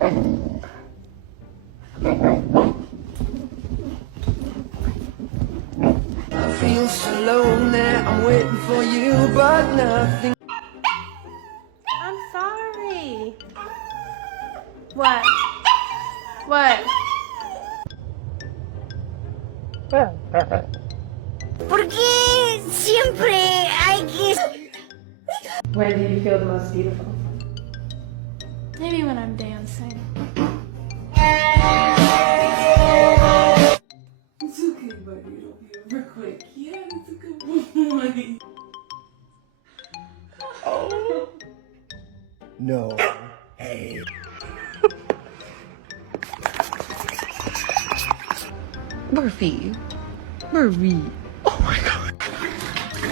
I feel so lonely, I'm waiting for you, but nothing. I'm sorry. What? What? Porque siempre hay que... When do you feel the most beautiful? Maybe when I'm dancing. It's okay, buddy. It'll be over quick. Yeah, it's a good boy. Oh. No. Hey. Murphy. Murphy.